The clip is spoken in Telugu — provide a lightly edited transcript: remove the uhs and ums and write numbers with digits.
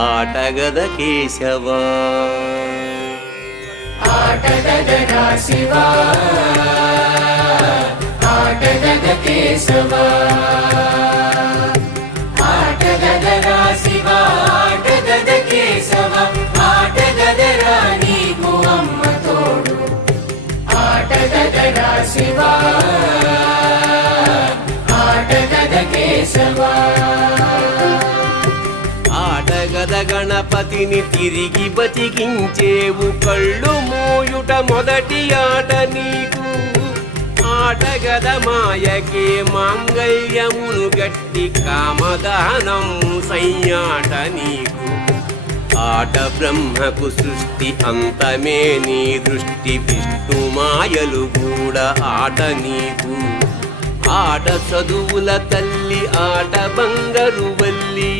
ఆటగద కేశవా ఆటగదరా శివా ఆటగద కేశవా ఆటగదరా శివా ఆటగద కేశవా ఆటగదరా నీకు అమ్మ తోడు ఆటగదరా శివా ఆటగద కేశవా ఆటగద గణపతిని తిరిగి బతికించేవు కళ్ళు మూయుట మొదటి ఆట నీకు ఆటగద మాయకే మాంగళ్యమును గట్టి కామదానం సయ్యాట నీకు ఆట బ్రహ్మకు సృష్టి అంతమే నీ దృష్టి విష్ణు మాయలు కూడా ఆట నీకు ఆట చదువుల తల్లి ఆట బంగారు వల్లి